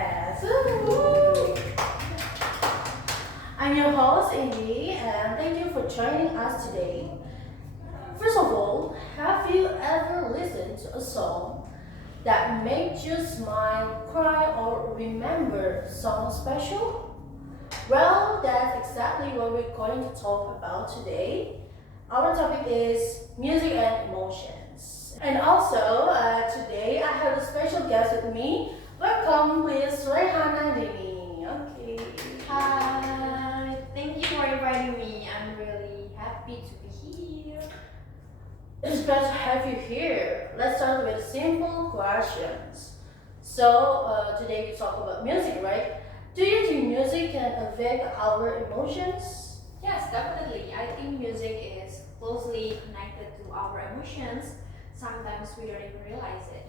Yes! Woo! I'm your host, Indhi, and thank you for joining us today. First of all, have you ever listened to a song that made you smile, cry, or remember something special? Well, that's exactly what we're going to talk about today. Our topic is music and emotions. And also, today I have a special guest with me. Welcome, please, Raihan and Nandini. Okay. Hi, thank you for inviting me. I'm really happy to be here. It's glad to have you here. Let's start with simple questions. So, today we talk about music, right? Do you think music can affect our emotions? Yes, definitely. I think music is closely connected to our emotions. Sometimes we don't even realize it.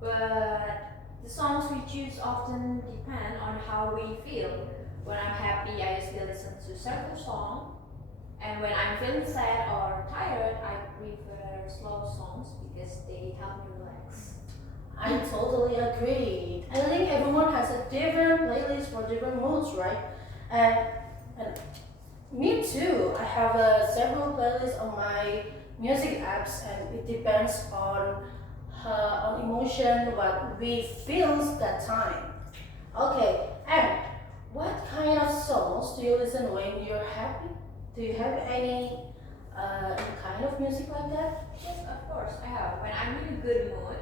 But the songs we choose often depend on how we feel. When I'm happy, I usually listen to certain songs. And when I'm feeling sad or tired, I prefer slow songs because they help me relax. I totally agree. I think everyone has a different playlist for different moods, right? And, and me too. I have several playlists on my music apps, and it depends on emotion, what we feels that time. Okay, and what kind of songs do you listen when you're happy? Do you have any kind of music like that? Yes, of course, I have. When I'm in a good mood,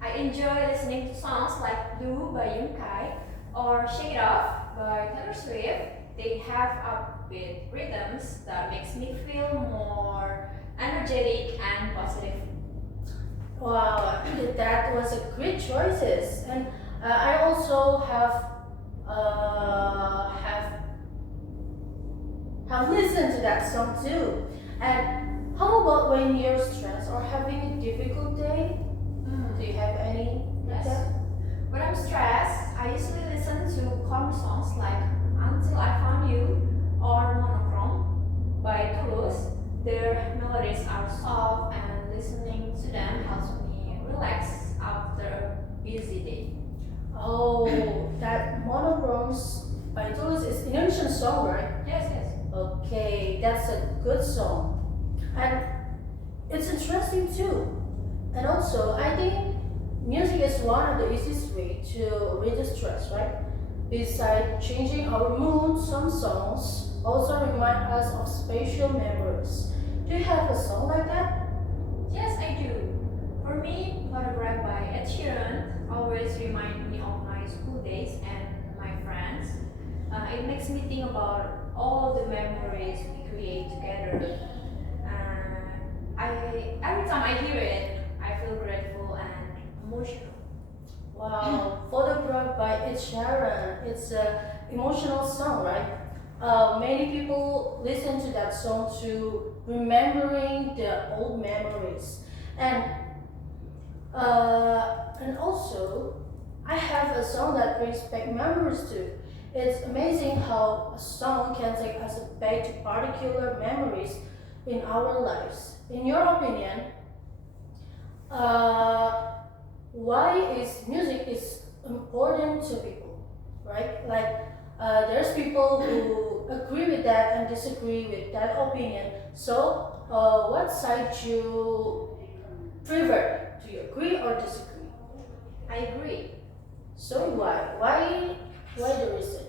I enjoy listening to songs like Blue by Yunkai or Shake It Off by Taylor Swift. They have upbeat rhythms that makes me feel more energetic and positive. Wow, that was a great choices, and I also have listened to that song too. And how about when you're stressed or having a difficult day? Do you have any like Yes. that? When I'm stressed, I usually listen to calm songs like Until I Found You or Monochrome by Tulus. Their melodies are soft and listening to them helps me relax after a busy day. Oh, that Monochromes by Tulus is Indonesian song, right? Yes, yes. Okay, that's a good song. And it's interesting too. And also, I think music is one of the easiest way to reduce stress, right? Besides changing our mood, some songs also remind us of special memories. Do you have a song like that? Yes, I do. For me, Photograph by Ed Sheeran always remind me of my school days and my friends. It makes me think about all the memories we create together. Every time I hear it, I feel grateful and emotional. Wow, Photograph by Ed Sheeran. It's a emotional song, right? Many people listen to that song to remembering the old memories. And and also, I have a song that brings back memories too. It's amazing how a song can take us back to particular memories in our lives. In your opinion, uh, why is music is important to people, right? Like there's people who agree with that and disagree with that opinion. So, what side you prefer? Do you agree or disagree? I agree. So why? Why the reason?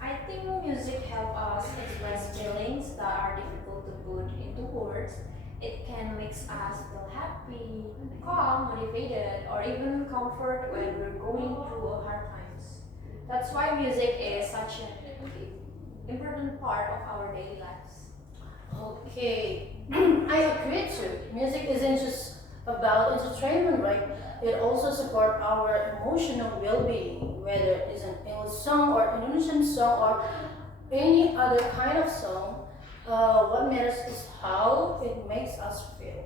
I think music helps us express feelings that are difficult to put into words. It can make us feel happy, calm, motivated, or even comfort when we're going through a hard times. That's why music is such an important part of our daily lives. Okay, I agree too. Music isn't just about entertainment, right? It also supports our emotional well-being, whether it's an English song or Indonesian song or any other kind of song. What matters is how it makes us feel.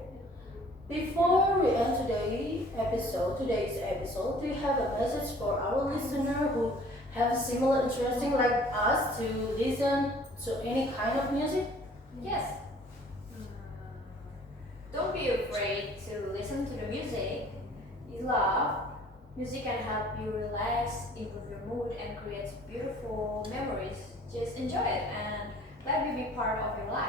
Before we end today's episode, do you have a message for our listener who have similar interesting like us to listen to any kind of music? Yes. Mm, Don't be afraid to listen to the music you love. Music can help you relax, improve your mood, and create beautiful memories. Just enjoy it and let it be part of your life.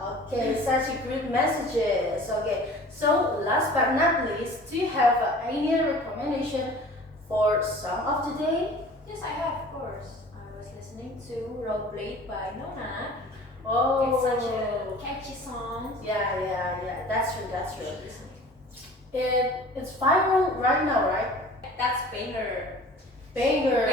Okay, such a great messages. Okay, so last but not least, do you have any recommendation for song of the day? Yes, I have, of course. I was listening to Rollerblade by Nona. Oh, It's such a catchy song. yeah. That's true. You should listen to. It's viral right now, right? That's banger. Banger.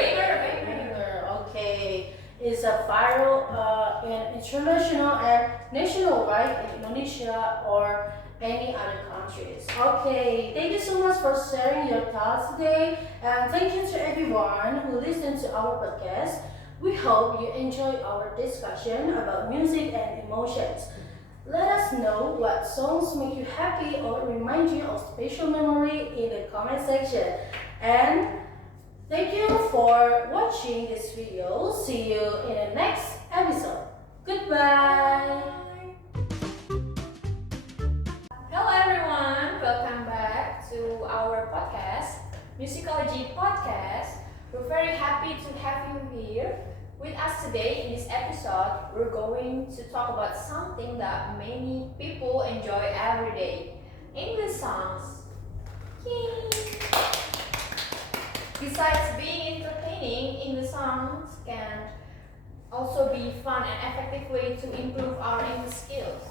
Okay, it's a viral in international and national, right? In Indonesia or any other countries. Okay, thank you so much for sharing your thoughts today, and thank you to everyone who listened to our podcast. We hope you enjoy our discussion about music and emotions. Let us know what songs make you happy or remind you of special memory in the comment section. And thank you for watching this video. See you in the next episode. Goodbye. Hello everyone, welcome back to our podcast, Musicology Podcast. We're very happy to have you here with us today. In this episode, we're going to talk about something that many people enjoy every day, English songs. Yay! Besides being entertaining, English songs can also be fun and effective way to improve our English skills.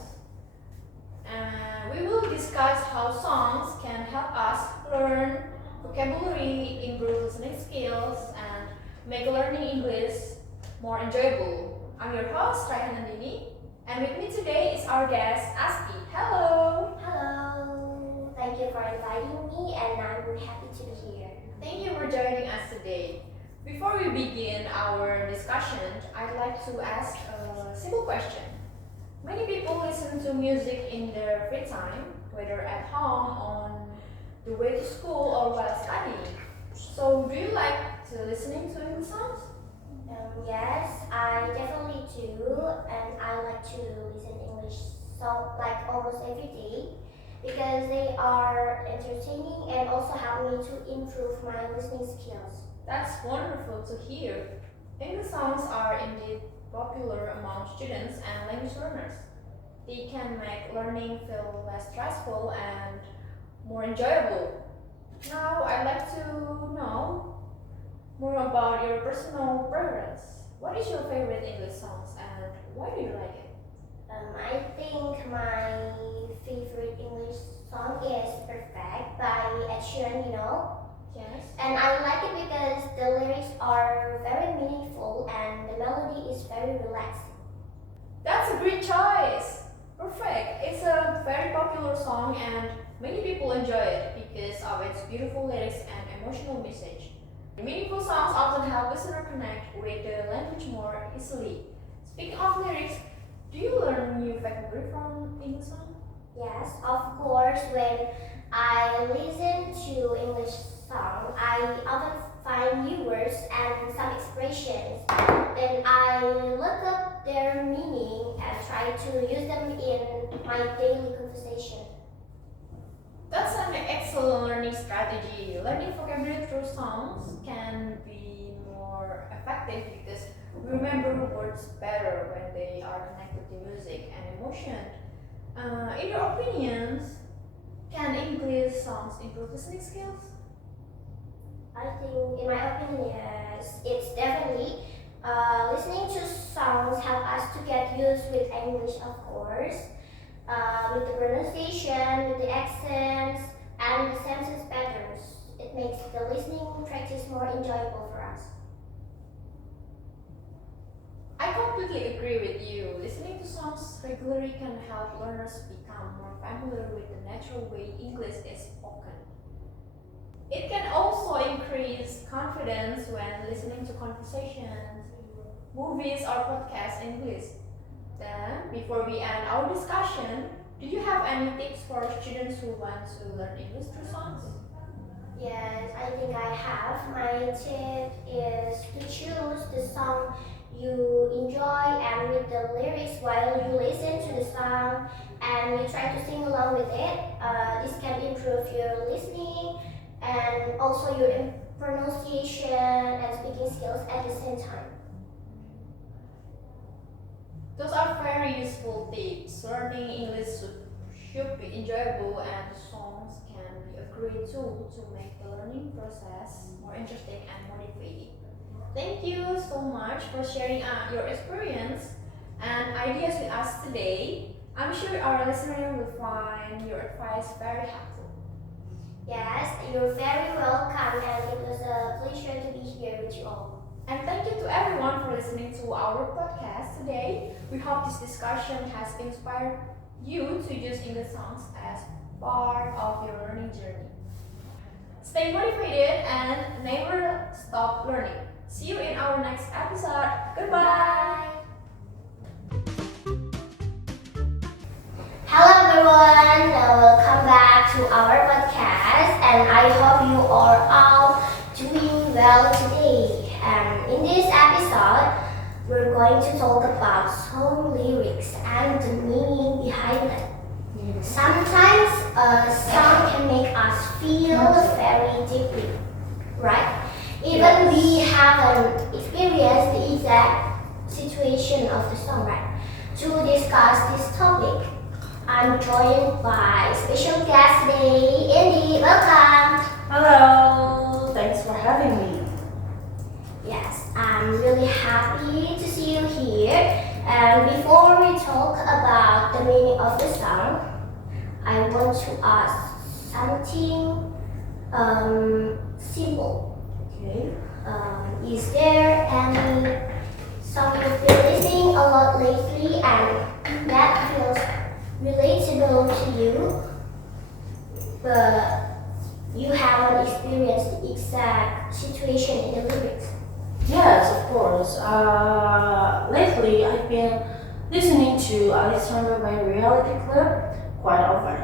We will discuss how songs can help us learn vocabulary, improve listening skills, and make learning English more enjoyable. I'm your host, Raihan and Nandini, and with me today is our guest, Asky. Hello! Hello, thank you for inviting me, and I'm really happy to be here. Thank you for joining us today. Before we begin our discussion, I'd like to ask a simple question. Many people listen to music in their free time, whether at home, on the way to school, or while studying. So, do you like to listening to English songs? Yes, I definitely do, and I like to listen English song like almost every day because they are entertaining and also help me to improve my listening skills. That's wonderful to hear. English songs are indeed popular among students and language learners. They can make learning feel less stressful and more enjoyable. Now, I'd like to know more about your personal preference. What is your favorite English songs and why do you like it? I think my favorite English song is Perfect by Ed Sheeran. Yes. And I like it because the lyrics are very meaningful and the melody is very relaxing. That's a great choice. Perfect. It's a very popular song and many people enjoy it because of its beautiful lyrics and emotional message. Meaningful songs often help listeners connect with the language more easily. Speaking of lyrics, do you learn new vocabulary from English songs? Yes, of course, when I listen to English song, I often find new words and some expressions. Then I look up their meaning and try to use them in my daily conversation. That's an excellent learning strategy. Learning vocabulary through songs can be more effective because we remember words better when they are connected to music and emotion. In your opinions, can English songs improve listening skills? I think, in my opinion, yes, it's definitely listening to songs help us to get used with English, of course, with the pronunciation, with the accents, and the sentence patterns. It makes the listening practice more enjoyable for us. I completely agree with you. Listening to songs regularly can help learners become more familiar with the natural way English is spoken. It can also increase confidence when listening to conversations, movies, or podcasts in English. Then, before we end our discussion, do you have any tips for students who want to learn English through songs? Yes, I think I have. My tip is to choose the song you enjoy and read the lyrics while you listen to the song and you try to sing along with it. This can improve your listening and also your pronunciation and speaking skills at the same time. Those are very useful tips. Learning English should be enjoyable, and the songs can be a great tool to make the learning process more interesting and motivating. Thank you so much for sharing your experience and ideas with us today. I'm sure our listeners will find your advice very helpful. Yes, you're very welcome, and it was a pleasure to be here with you all. And thank you to everyone for listening to our podcast today. We hope this discussion has inspired you to use English songs as part of your learning journey. Stay motivated and never stop learning. See you in our next episode. Goodbye. Hello everyone, welcome back to our podcast, and I hope you are all doing well today. And in this episode, we're going to talk about song lyrics and the meaning behind them. Sometimes a song can make us feel very deeply, right? Even we haven't experienced the exact situation of the song, right? To discuss this topic, I'm joined by special guest today, Indhi. Welcome. Hello, thanks for having me. Yes, I'm really happy to see you here. And before we talk about the meaning of the song, I want to ask something simple. Okay. Is there any song you've been listening a lot lately and that feels relatable to you, but you haven't experienced the exact situation in the lyrics? Yes, of course. Lately, I've been listening to Alexander by Reality Club quite often.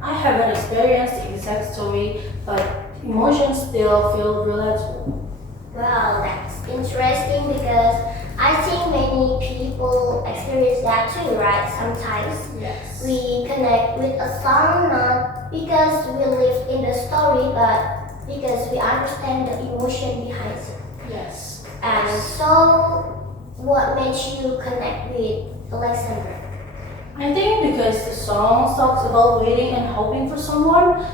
I haven't experienced the exact story, but emotions still feel relatable. Well, that's interesting because I think many people experience that too, right? Sometimes Yes. we connect with a song not because we live in the story, but because we understand the emotion behind it. Yes. And so, what makes you connect with Alexander? I think because the song talks about waiting and hoping for someone,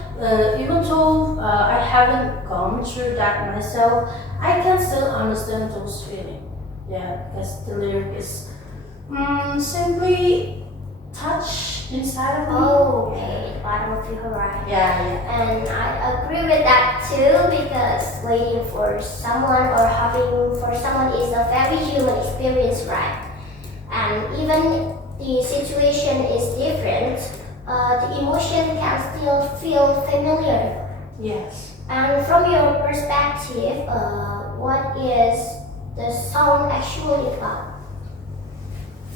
even though I haven't gone through that myself, I can still understand those feelings. Yeah, because the lyric is simply touch inside of me. Oh, okay, the bottom of your horizon. Yeah, yeah. And I agree with that too because waiting for someone or hoping for someone is a very human experience, right? And even the situation is different, the emotion can still feel familiar. Yes. And from your perspective, what is the song actually about?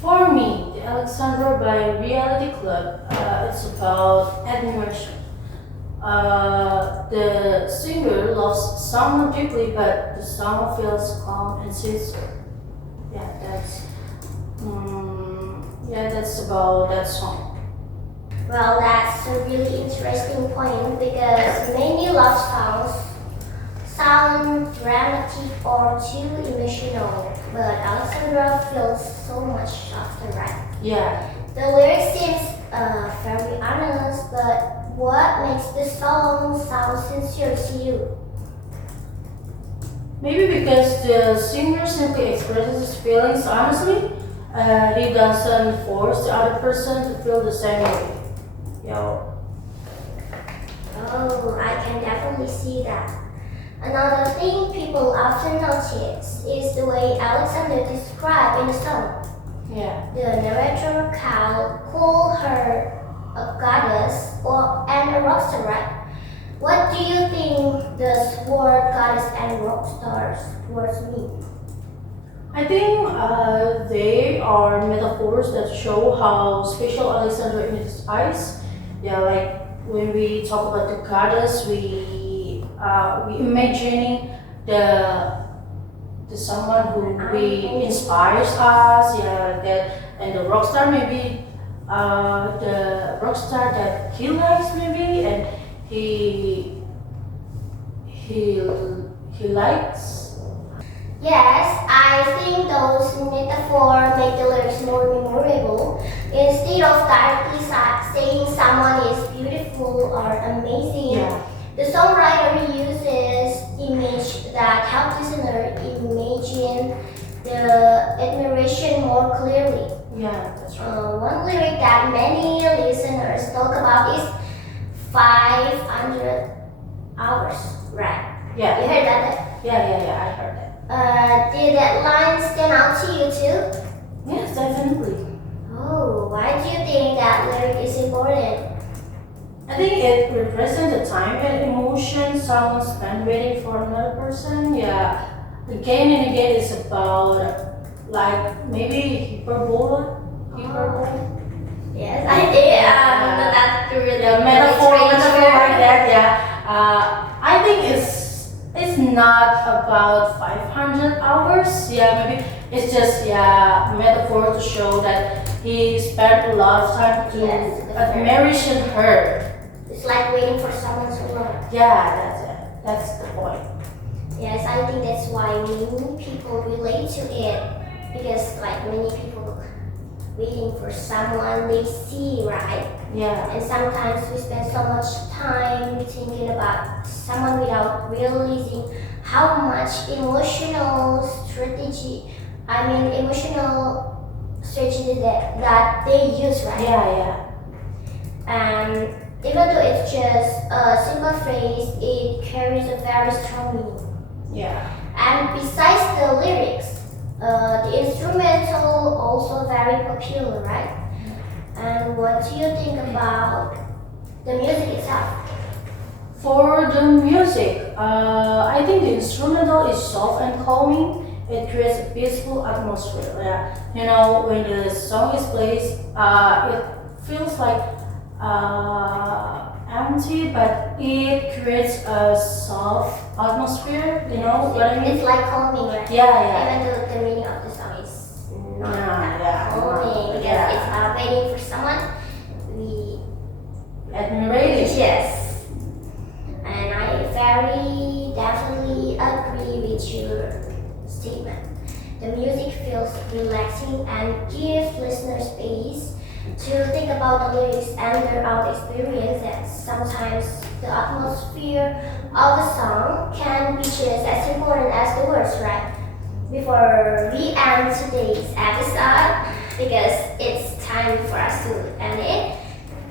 For me, the Alexandra by Reality Club, it's about admiration. The singer loves someone deeply, but the song feels calm and sincere. Yeah, that's about that song. Well, that's a really interesting point because many love songs sound dramatic or too emotional, but Alexandra feels so much softer, right? Yeah. The lyrics seems very honest, but what makes the song sound sincere to you? Maybe because the singer simply expresses his feelings honestly. He doesn't force the other person to feel the same way. Yo. Oh, I can definitely see that. Another thing people often notice is the way Alexander described in the song. Yeah. The narrator call her a goddess and a rock star, right? What do you think the word goddess and rock stars words mean? I think they are metaphors that show how special Alexander in his eyes. Yeah, like when we talk about the goddess, we imagining the someone who we inspires us. Yeah, like that, and the rock star maybe the rock star that he likes maybe, and he he likes. Yes, I think those metaphors make the lyrics more memorable. Instead of directly saying someone is beautiful or amazing, the songwriter uses image that help listener imagine the admiration more clearly. Yeah, that's right. One lyric that many listeners talk about is 500 hours, right? Yeah, You heard that? yeah, I heard that. Did that line stand out to you too? Yes, definitely. Oh, why do you think that lyric is important? I think it represents the time and emotion someone spent waiting for another person. Yeah, again and again it's about like maybe hyperbole. Yes, I think that's true. Yeah, metaphor like that. Yeah, I think it's not about 500 hours. Yeah, maybe it's just metaphor to show that he spent a lot of time to admiration her. It's like waiting for someone so long. Yeah, that's it. That's the point. Yes, I think that's why many people relate to it because like many people waiting for someone they see, right? Yeah. And sometimes we spend so much time thinking about someone without realizing how much emotional strategy that they use, right? Yeah. And even though it's just a simple phrase, it carries a very strong meaning. Yeah. And besides the lyrics, the instrumental also very popular, right? And what do you think about the music itself? For the music, I think the instrumental is soft and calming. It creates a peaceful atmosphere. Yeah. You know, when the song is played, it feels like empty, but it creates a soft atmosphere. You know what I mean? It's like calming, right? Yeah. Even though the meaning of the song is not Yeah. calming because it's waiting for someone. We admire it. Yes, and I very definitely agree with your statement. The music feels relaxing and gives listeners space to think about the lyrics and their own experiences. Sometimes the atmosphere of a song can be just as important as the words, right? Before we end today's episode, because it's time for us to end it,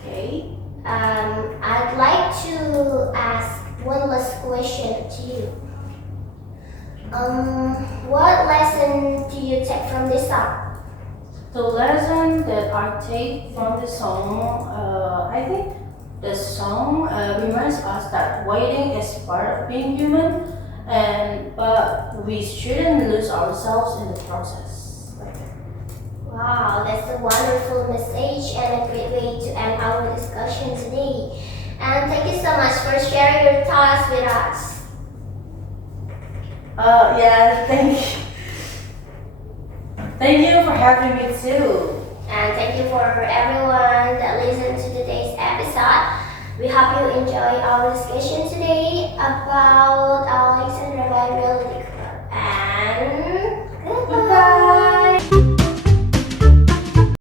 Okay. I'd like to ask one last question to you. What lesson do you take from this song? The lesson that I take from the song, I think the song reminds us that waiting is part of being human, but we shouldn't lose ourselves in the process. Wow, that's a wonderful message and a great way to end our discussion today. And thank you so much for sharing your thoughts with us. Thank you. Thank you for having me too. And thank you for everyone that listened to today's episode. We hope you enjoy our discussion today about Alexander and Melody.